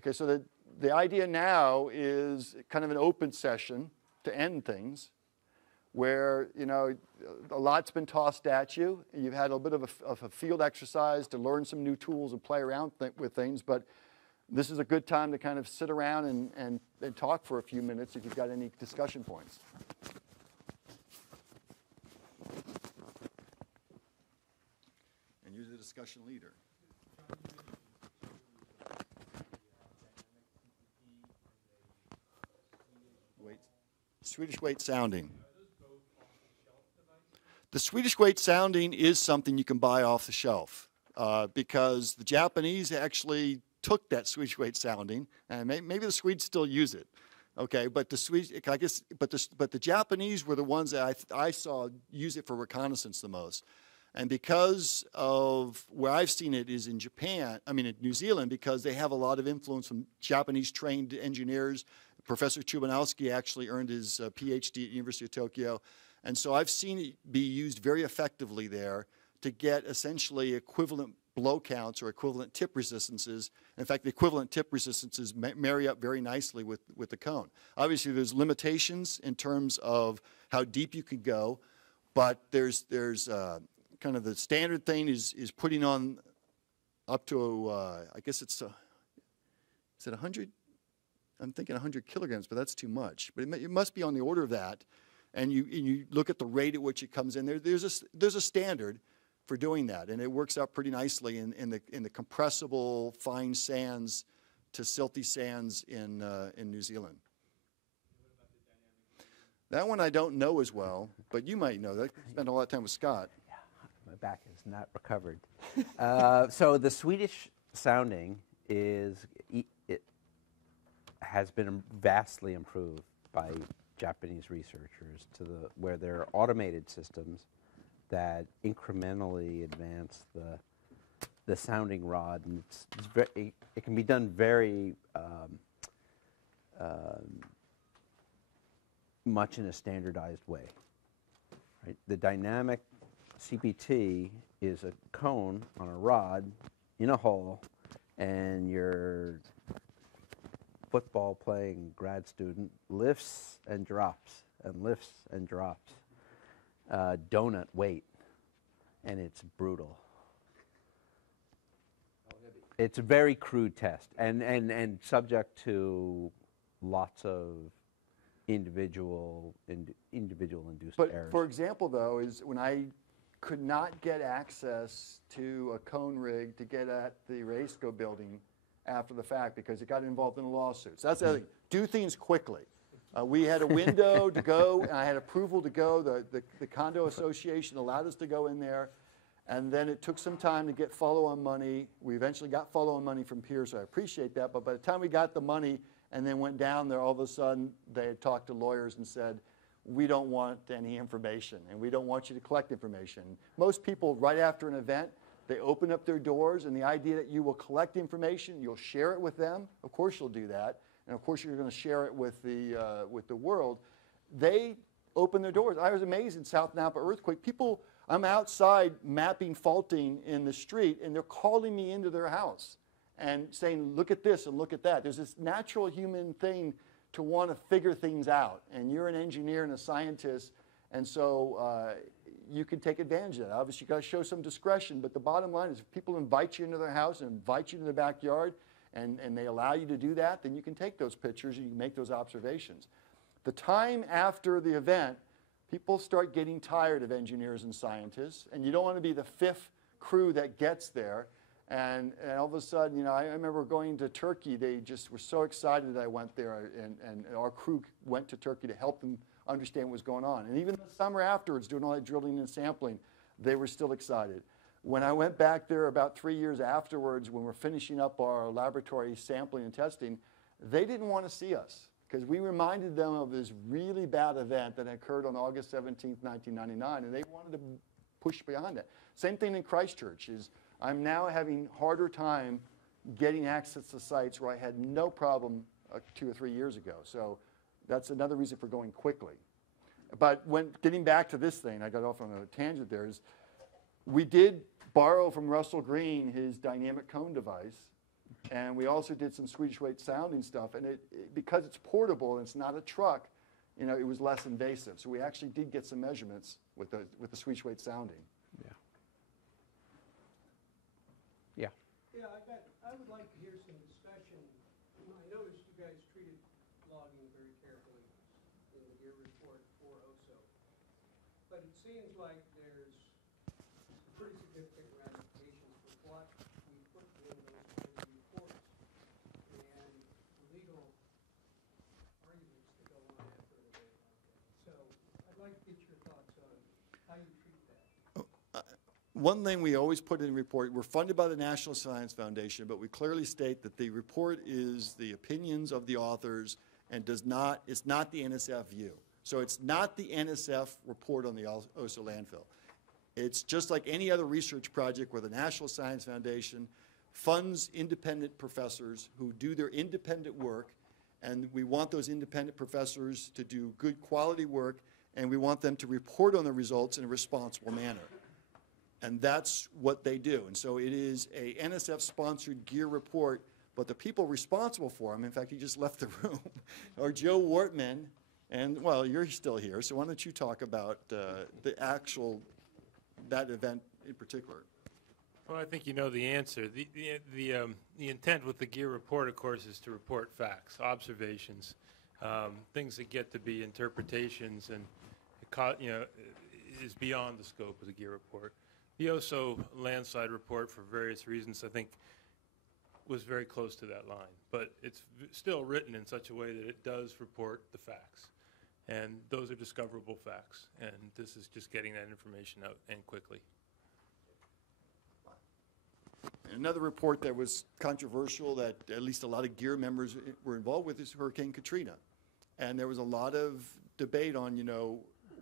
Okay, so the idea now is kind of an open session to end things, where, you know, a lot's been tossed at you. You've had a bit of a field exercise to learn some new tools and play around with things, but this is a good time to kind of sit around and talk for a few minutes if you've got any discussion points. And you're the discussion leader. Swedish weight sounding. The Swedish weight sounding is something you can buy off the shelf because the Japanese actually took that Swedish weight sounding, and maybe the Swedes still use it. Okay, but the Swedes, I guess, but the Japanese were the ones that I saw use it for reconnaissance the most. And because of where I've seen it is in in New Zealand, because they have a lot of influence from Japanese trained engineers. Professor Chubanowski actually earned his PhD at University of Tokyo. And so I've seen it be used very effectively there to get essentially equivalent blow counts or equivalent tip resistances. In fact, the equivalent tip resistances marry up very nicely with the cone. Obviously, there's limitations in terms of how deep you can go, but there's kind of the standard thing is putting on up to, I guess is it 100? I'm thinking 100 kilograms, but that's too much. But it must be on the order of that. And you look at the rate at which it comes in. There's a standard for doing that, and it works out pretty nicely in the compressible fine sands to silty sands in New Zealand. That one I don't know as well, but you might know that. I spent a lot of time with Scott. Yeah, my back is not recovered. So the Swedish sounding has been vastly improved by Japanese researchers where there are automated systems that incrementally advance the sounding rod, and it can be done very much in a standardized way. Right? The dynamic CPT is a cone on a rod in a hole, and your football playing grad student lifts and drops and lifts and drops donut weight, and it's brutal. It's a very crude test and subject to lots of individual induced errors. But for example, though, is when I could not get access to a cone rig to get at the Raisco building after the fact because it got involved in a lawsuit. So that's the other thing. Do things quickly. We had a window to go, and I had approval to go. The condo association allowed us to go in there, and then it took some time to get follow-on money. We eventually got follow-on money from peers, so I appreciate that. But by the time we got the money and then went down there, all of a sudden they had talked to lawyers and said, we don't want any information, and we don't want you to collect information. Most people, right after an event, they open up their doors, and the idea that you will collect information, you'll share it with them. Of course you'll do that. And of course you're going to share it with the world. They open their doors. I was amazed in South Napa earthquake. People, I'm outside mapping faulting in the street, and they're calling me into their house and saying, look at this and look at that. There's this natural human thing to want to figure things out. And you're an engineer and a scientist, and so you can take advantage of that. Obviously, you've got to show some discretion, but the bottom line is if people invite you into their house and invite you to the backyard, and they allow you to do that, then you can take those pictures and you can make those observations. The time after the event, people start getting tired of engineers and scientists, and you don't want to be the fifth crew that gets there. And all of a sudden, you know, I remember going to Turkey. They just were so excited that I went there, and our crew went to Turkey to help them understand what was going on. And even the summer afterwards, doing all that drilling and sampling, they were still excited. When I went back there about 3 years afterwards, when we're finishing up our laboratory sampling and testing, they didn't want to see us because we reminded them of this really bad event that occurred on August 17th, 1999, and they wanted to push beyond that. Same thing in Christchurch is I'm now having harder time getting access to sites where I had no problem 2 or 3 years ago. So that's another reason for going quickly. But getting back to this thing, I got off on a tangent there, is we did borrow from Russell Green his dynamic cone device And we also did some Swedish weight sounding stuff, and because it's portable and it's not a truck, you know, it was less invasive. So we actually did get some measurements with the Swedish weight sounding. Yeah. Yeah. Yeah, I would like to hear some discussion. I noticed you guys treated logging very carefully in the GEER report for OSO. But it seems like there's pretty significant ramifications for what we put in those kinds of reports and legal arguments that go on after an event like that. So I'd like to get your thoughts on how you treat that. One thing we always put in the report, we're funded by the National Science Foundation, but we clearly state that the report is the opinions of the authors and it's not the NSF view. So it's not the NSF report on the OSO landfill. It's just like any other research project where the National Science Foundation funds independent professors who do their independent work, and we want those independent professors to do good quality work, and we want them to report on the results in a responsible manner. And that's what they do. And so it is a NSF-sponsored GEER report, but the people responsible for them, in fact, he just left the room, are Joe Wortman, and, well, you're still here, so why don't you talk about that event in particular? Well, I think you know the answer. The intent with the GEER report, of course, is to report facts, observations, things that get to be interpretations, and is beyond the scope of the GEER report. The OSO landslide report, for various reasons, I think, was very close to that line, but it's still written in such a way that it does report the facts, and those are discoverable facts, and this is just getting that information out and quickly. Another report that was controversial that at least a lot of GEER members were involved with is Hurricane Katrina. And there was a lot of debate on, you know,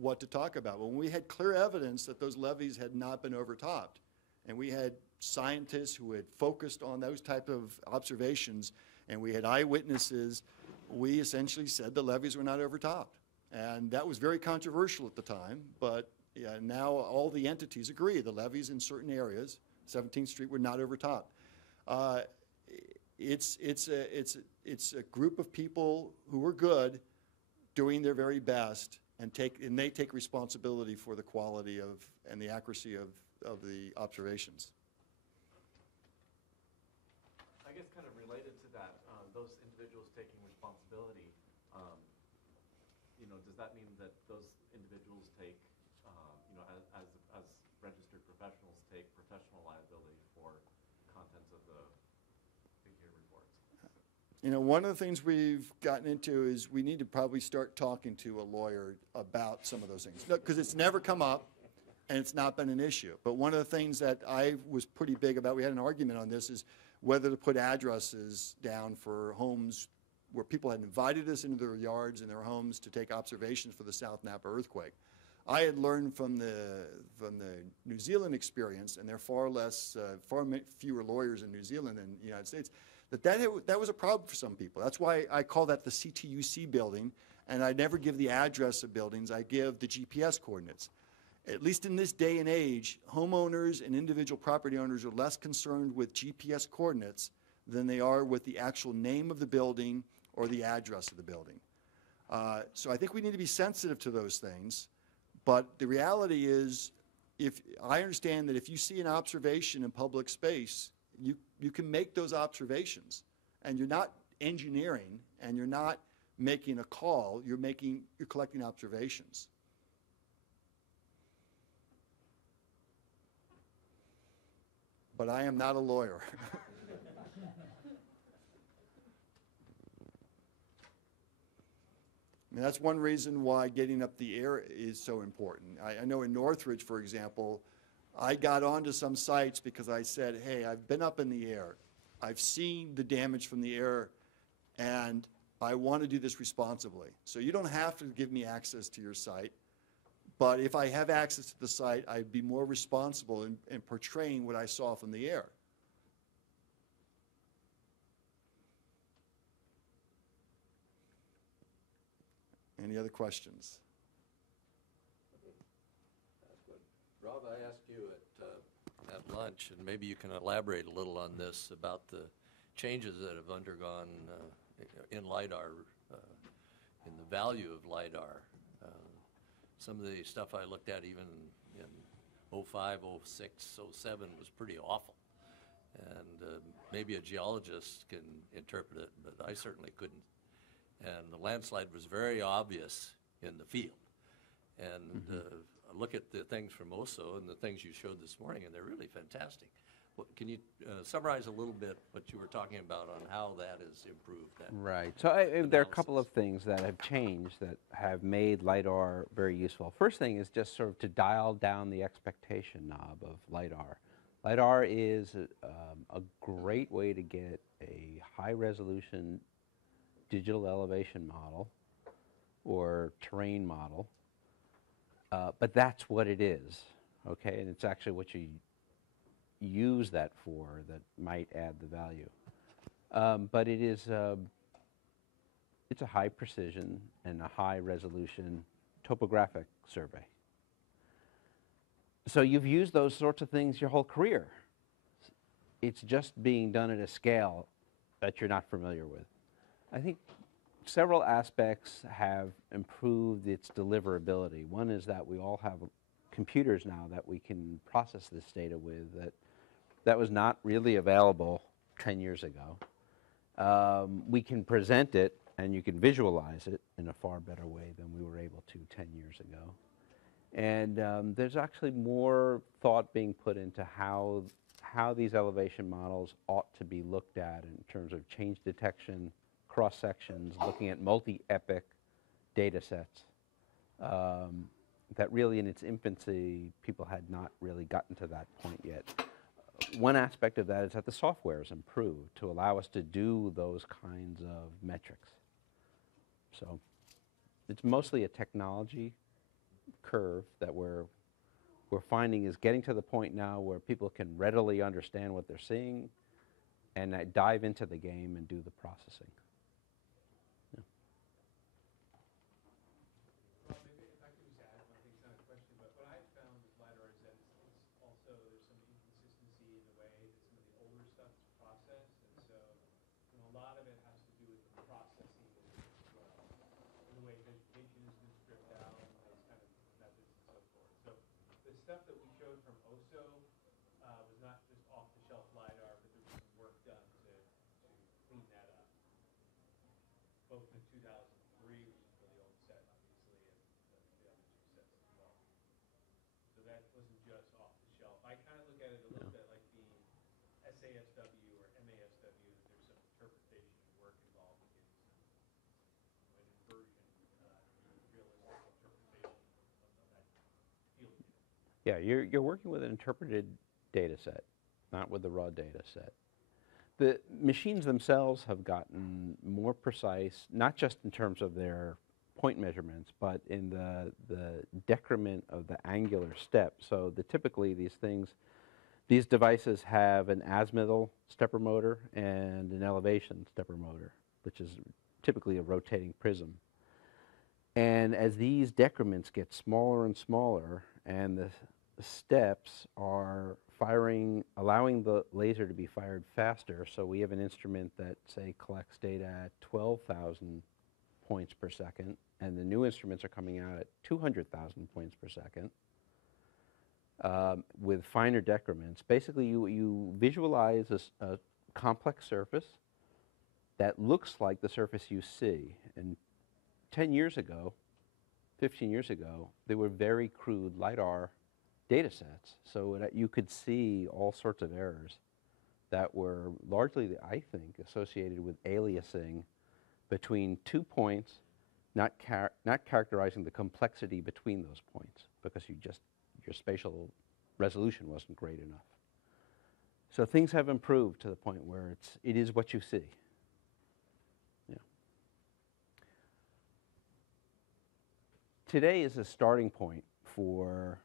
what to talk about. When we had clear evidence that those levees had not been overtopped, and we had scientists who had focused on those type of observations, and we had eyewitnesses, we essentially said the levees were not overtopped. And that was very controversial at the time, but yeah, now all the entities agree the levees in certain areas, 17th Street, were not overtopped. It's a group of people who are good, doing their very best, and they take responsibility for the quality of and the accuracy of the observations. I guess kind of related to that, those individuals taking responsibility, you know, does that mean that those individuals take, you know, as registered professionals, take professional liability for contents of the GEER reports? You know, one of the things we've gotten into is we need to probably start talking to a lawyer about some of those things, because it's never come up and it's not been an issue. But one of the things that I was pretty big about, we had an argument on this, is whether to put addresses down for homes where people had invited us into their yards and their homes to take observations for the South Napa earthquake. I had learned from the New Zealand experience, and there are far fewer lawyers in New Zealand than the United States, that was a problem for some people. That's why I call that the CTUC building, and I never give the address of buildings, I give the GPS coordinates. At least in this day and age, homeowners and individual property owners are less concerned with GPS coordinates than they are with the actual name of the building or the address of the building. So I think we need to be sensitive to those things, but the reality is, if I understand that if you see an observation in public space, you can make those observations, and you're not engineering, and you're not making a call, you're collecting observations. But I am not a lawyer. I mean, that's one reason why getting up the air is so important. I know in Northridge, for example, I got onto some sites because I said, hey, I've been up in the air. I've seen the damage from the air, and I want to do this responsibly. So you don't have to give me access to your site, but if I have access to the site, I'd be more responsible in portraying what I saw from the air. Any other questions? Rob, I asked you at lunch, and maybe you can elaborate a little on this, about the changes that have undergone in LiDAR, in the value of LiDAR. Some of the stuff I looked at even in '05, '06, '07 was pretty awful. And maybe a geologist can interpret it, but I certainly couldn't. And the landslide was very obvious in the field. And I look at the things from OSO and the things you showed this morning, and they're really fantastic. Can you summarize a little bit what you were talking about on how that has improved? Right. So there are a couple of things that have changed that have made LiDAR very useful. First thing is just sort of to dial down the expectation knob of LiDAR. LiDAR is a great way to get a high-resolution digital elevation model or terrain model, but that's what it is, okay? And it's actually what you use that for that might add the value. But it is, it's a high precision and a high resolution topographic survey. So you've used those sorts of things your whole career. It's just being done at a scale that you're not familiar with. I think several aspects have improved its deliverability. One is that we all have computers now that we can process this data with that was not really available 10 years ago. We can present it and you can visualize it in a far better way than we were able to 10 years ago. And there's actually more thought being put into how these elevation models ought to be looked at in terms of change detection, cross sections, looking at multi-epoch data sets that really in its infancy people had not really gotten to that point yet. One aspect of that is that the software has improved to allow us to do those kinds of metrics. So it's mostly a technology curve that we're finding is getting to the point now where people can readily understand what they're seeing and dive into the game and do the processing. Yeah. Well, maybe if I could just add one thing, it's not a question, but what I've found with LiDAR is that it's also, there's some inconsistency in the way that some of the older stuff is processed, and so a lot of it has to do with the processing as well, and the way vegetation has been stripped out, and those kind of methods and so forth. So the stuff that we showed from OSO was not just off-the-shelf LiDAR, but there was some work done to clean that up, both in 2003, which is for the old set, obviously, and the other two sets as well. So that wasn't just off the shelf. I kind of look at it a little bit like being SASW or MASW, that there's some interpretation and work involved in getting some an inversion, realistic interpretation of that field data. Yeah, you're working with an interpreted data set, not with the raw data set. The machines themselves have gotten more precise, not just in terms of their point measurements, but in the decrement of the angular step. So typically these devices have an azimuthal stepper motor and an elevation stepper motor, which is typically a rotating prism. And as these decrements get smaller and smaller, and the steps are firing, allowing the laser to be fired faster, so we have an instrument that, say, collects data at 12,000 points per second, and the new instruments are coming out at 200,000 points per second with finer decrements. Basically, you visualize a complex surface that looks like the surface you see. And 10 years ago, 15 years ago, they were very crude LiDAR data sets, so that you could see all sorts of errors that were largely, I think, associated with aliasing between 2 points, not characterizing the complexity between those points, because your spatial resolution wasn't great enough. So things have improved to the point where it is what you see. Yeah. Today is a starting point for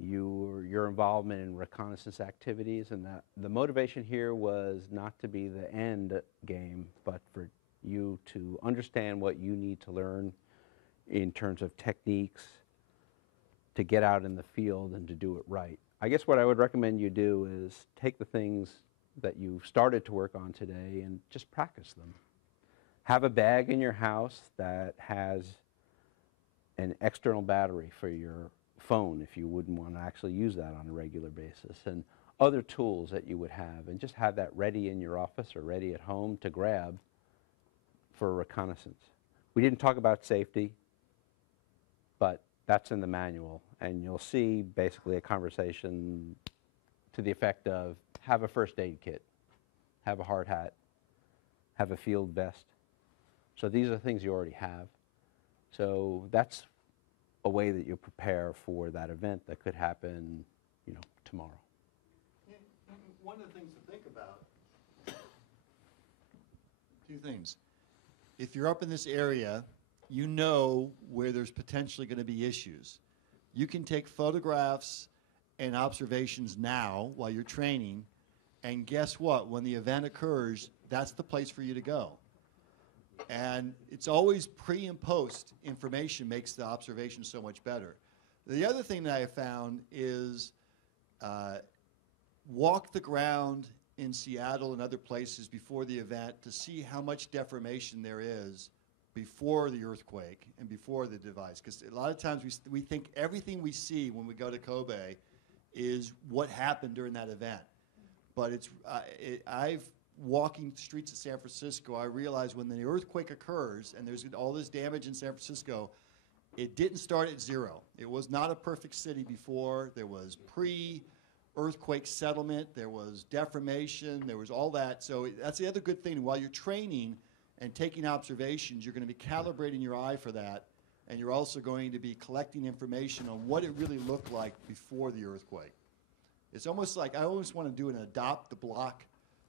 your involvement in reconnaissance activities, and that the motivation here was not to be the end game, but for you to understand what you need to learn in terms of techniques to get out in the field and to do it right. I guess what I would recommend you do is take the things that you've started to work on today and just practice them. Have a bag in your house that has an external battery for your phone if you wouldn't want to actually use that on a regular basis, and other tools that you would have, and just have that ready in your office or ready at home to grab for reconnaissance. We didn't talk about safety, but that's in the manual, and you'll see basically a conversation to the effect of have a first aid kit, have a hard hat, have a field vest. So these are things you already have. So that's a way that you prepare for that event that could happen, tomorrow. One of the things to think about, two things. If you're up in this area, you know where there's potentially going to be issues. You can take photographs and observations now while you're training, and guess what? When the event occurs, that's the place for you to go. And it's always pre and post information makes the observation so much better. The other thing that I found is walk the ground in Seattle and other places before the event to see how much deformation there is before the earthquake and before the device. Because a lot of times we think everything we see when we go to Kobe is what happened during that event. But I've walking the streets of San Francisco, I realized when the earthquake occurs and there's all this damage in San Francisco, it didn't start at zero. It was not a perfect city before. There was pre-earthquake settlement. There was deformation. There was all that. So that's the other good thing. While you're training and taking observations, you're going to be calibrating your eye for that, and you're also going to be collecting information on what it really looked like before the earthquake. It's almost like I always want to do an adopt the block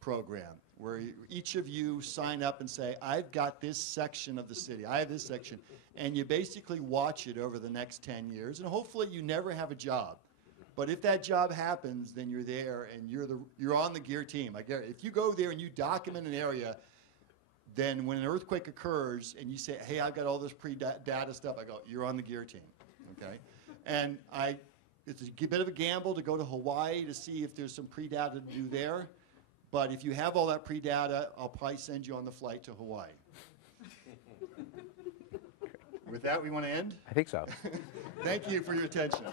program where each of you sign up and say, I've got this section of the city, I have this section, and you basically watch it over the next 10 years, and hopefully you never have a job. But if that job happens, then you're there and you're on the GEER team. I guarantee, if you go there and you document an area, then when an earthquake occurs and you say, hey, I've got all this pre-data stuff, I go, you're on the GEER team, okay? And it's a bit of a gamble to go to Hawaii to see if there's some pre-data to do there. But if you have all that pre-data, I'll probably send you on the flight to Hawaii. With that, we want to end? I think so. Thank you for your attention.